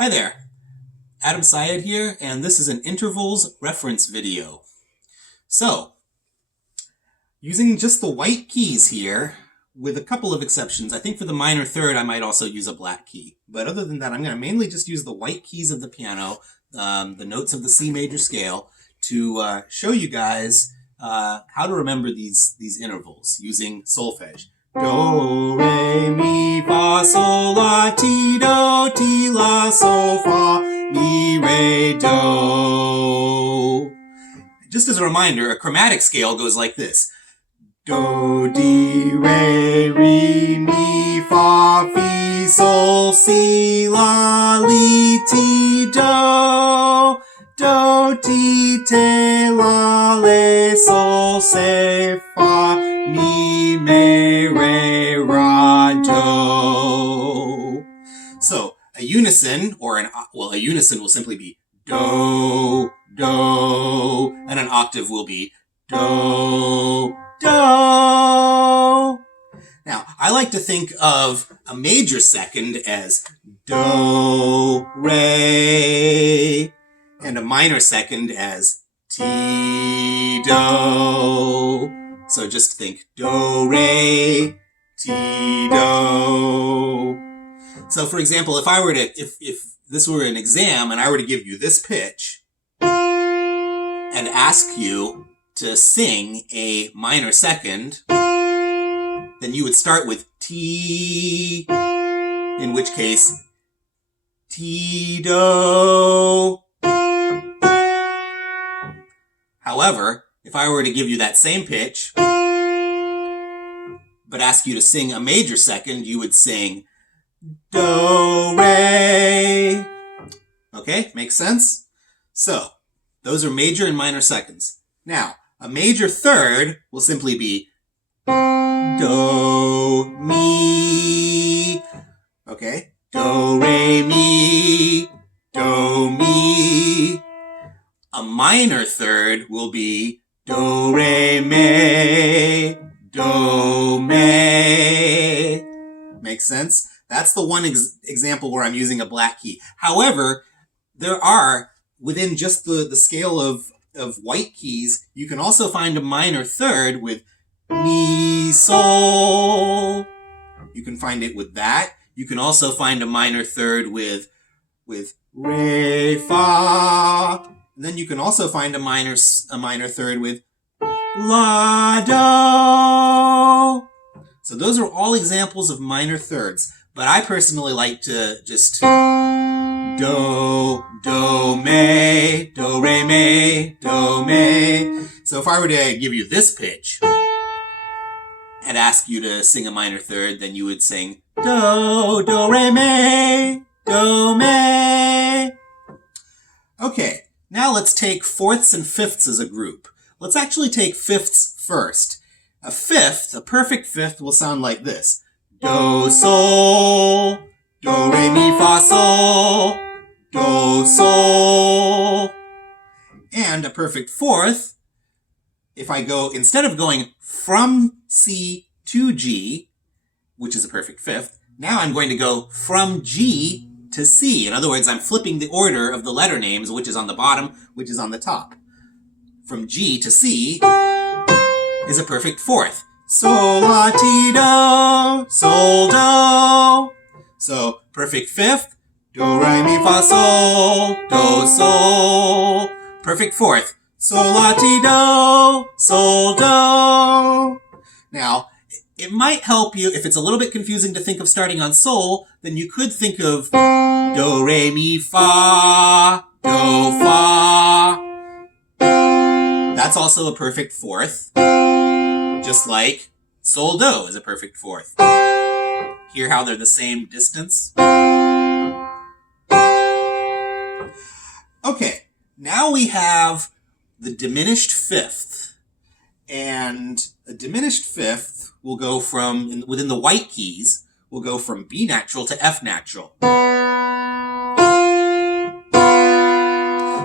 Hi there, Adam Syed here, and this is an intervals reference video. So, using just the white keys here, with a couple of exceptions, I think for the minor third I might also use a black key. But other than that, I'm going to mainly just use the white keys of the piano, the notes of the C major scale, to show you guys how to remember these intervals using solfege. Do, re, mi, fa, sol, la, ti, la, sol, fa, mi, re, do. Just as a reminder, a chromatic scale goes like this. Do, di, re, mi, fa, fi, sol, si, la, li, ti, do. Do, ti, te, la, le, sol, se, fa, mi, me, re, ra, do. So, a unison, or a unison will simply be do, do, and an octave will be do, do. Now, I like to think of a major second as do, re, and a minor second as ti, do. So just think do, re, ti, do. So for example, if this were an exam and I were to give you this pitch and ask you to sing a minor second, then you would start with ti, in which case ti, do. However, if I were to give you that same pitch, but ask you to sing a major second, you would sing do, re. Okay, makes sense? So, those are major and minor seconds. Now, a major third will simply be do, mi. Okay, do, re, mi, do, mi. A minor third will be do, re, mi, do, mi. Makes sense? That's the one example where I'm using a black key. However, there are, within just the scale of white keys, you can also find a minor third with mi, sol. You can find it with that. You can also find a minor third with re, fa. And then you can also find a minor third with la, do. So those are all examples of minor thirds. But I personally like to just do, me, do, re, mi, do, me. So if I were to give you this pitch and ask you to sing a minor third, then you would sing do, re, mi, do, me. Okay. Now let's take fourths and fifths as a group. Let's actually take fifths first. A fifth, a perfect fifth, will sound like this. Do, sol, do, re, mi, fa, sol, do, sol. And a perfect fourth, if I go, instead of going from C to G, which is a perfect fifth, now I'm going to go from G to C. In other words, I'm flipping the order of the letter names, which is on the bottom, which is on the top. From G to C is a perfect fourth. Sol, la, ti, do, sol, do. So, perfect fifth, do, re, mi, fa, sol, do, sol. Perfect fourth, sol, la, ti, do, sol, do. Now, it might help you, if it's a little bit confusing to think of starting on sol, then you could think of do, re, mi, fa, do, fa. That's also a perfect fourth, just like sol, do is a perfect fourth. Hear how they're the same distance? Okay, now we have the diminished fifth. And a diminished fifth will go from, within the white keys, will go from B natural to F natural.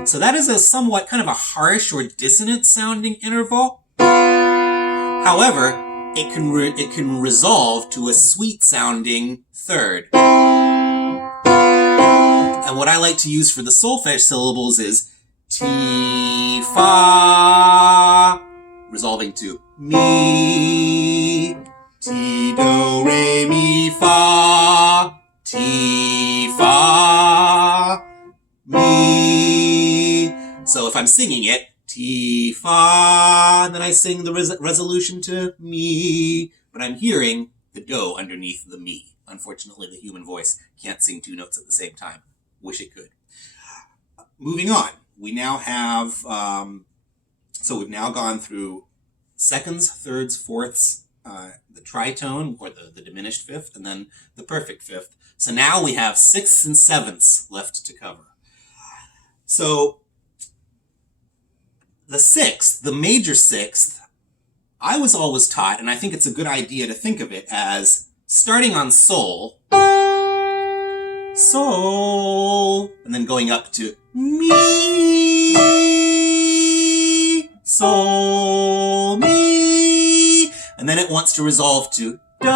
So that is a somewhat kind of a harsh or dissonant sounding interval. However, it can resolve to a sweet sounding third. And what I like to use for the solfege syllables is Ti, Fa, resolving to Mi, Ti, Do, Re, Mi, Fa, Ti, Fa, Mi. So if I'm singing it, Ti, Fa, and then I sing the resolution to Mi, but I'm hearing the Do underneath the Mi. Unfortunately, the human voice can't sing two notes at the same time. Wish it could. Moving on, we now have, so we've now gone through seconds, thirds, fourths, the tritone, or the diminished fifth, and then the perfect fifth. So now we have sixths and sevenths left to cover. So the sixth, the major sixth, I was always taught, and I think it's a good idea to think of it as starting on sol, sol, and then going up to mi, sol, mi, and then it wants to resolve to do.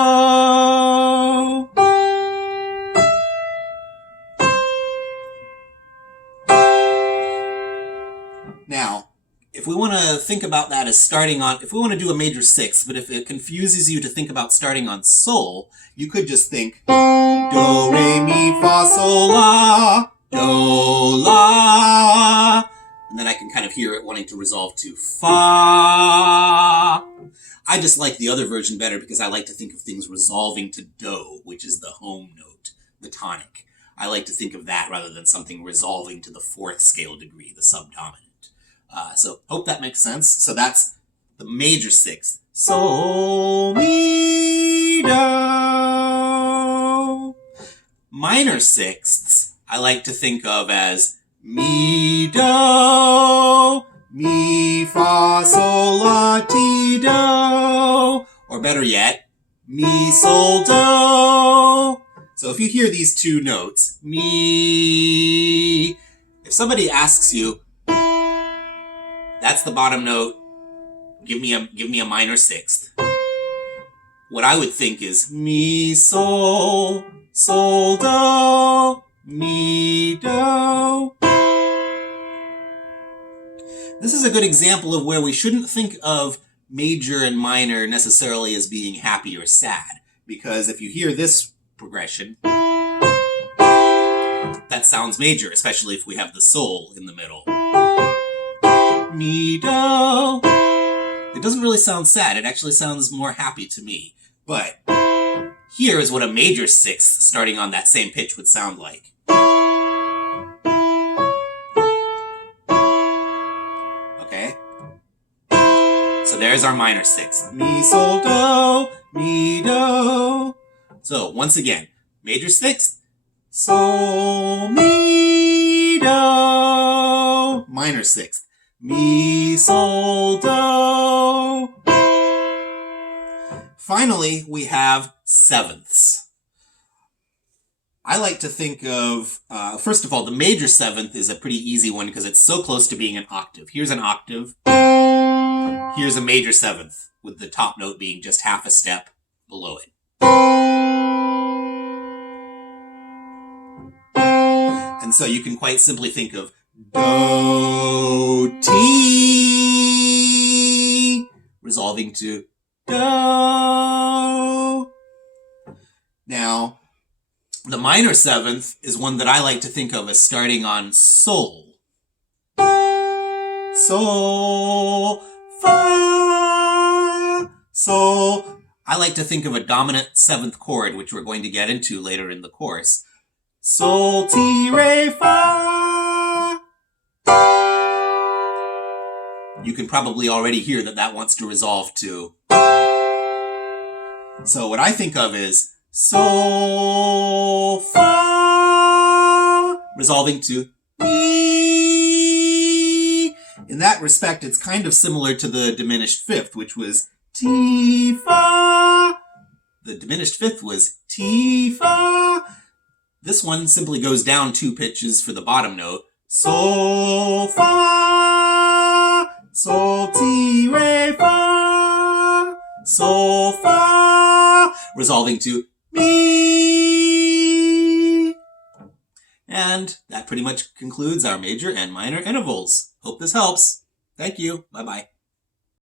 Now, if we want to think about that as starting on, if we want to do a major sixth, but if it confuses you to think about starting on sol, you could just think do, re, mi, fa, sol, la, do, la, and then I can kind of hear it wanting to resolve to fa. I just like the other version better because I like to think of things resolving to do, which is the home note, the tonic. I like to think of that rather than something resolving to the fourth scale degree, the subdominant. So hope that makes sense. So that's the major sixth. Sol, mi, do. Minor sixths I like to think of as mi, do, mi, fa, sol, la, ti, do. Or better yet, mi, sol, do. So if you hear these two notes, mi, if somebody asks you, that's the bottom note, give me a minor sixth, what I would think is mi, sol, sol, do, mi, do. This is a good example of where we shouldn't think of major and minor necessarily as being happy or sad, because if you hear this progression, that sounds major, especially if we have the sol in the middle. Mi, do. It doesn't really sound sad. It actually sounds more happy to me. But here is what a major sixth starting on that same pitch would sound like. Okay? So there's our minor sixth. Mi, sol, do, mi, do. So once again, major sixth, sol, mi, do. Minor sixth, mi, sol, do. Finally, we have sevenths. I like to think of, first of all, the major seventh is a pretty easy one because it's so close to being an octave. Here's an octave. Here's a major seventh, with the top note being just half a step below it. And so you can quite simply think of do, ti, resolving to do. Now, the minor seventh is one that I like to think of as starting on sol. Sol, fa, sol. I like to think of a dominant seventh chord, which we're going to get into later in the course. Sol, ti, re, fa. You can probably already hear that that wants to resolve to. So what I think of is sol, fa, resolving to mi. In that respect, it's kind of similar to the diminished fifth, which was ti, fa. The diminished fifth was ti, fa. This one simply goes down two pitches for the bottom note. Sol, fa, sol, ti, re, fa, sol, fa, resolving to mi. And that pretty much concludes our major and minor intervals. Hope this helps. Thank you. Bye-bye.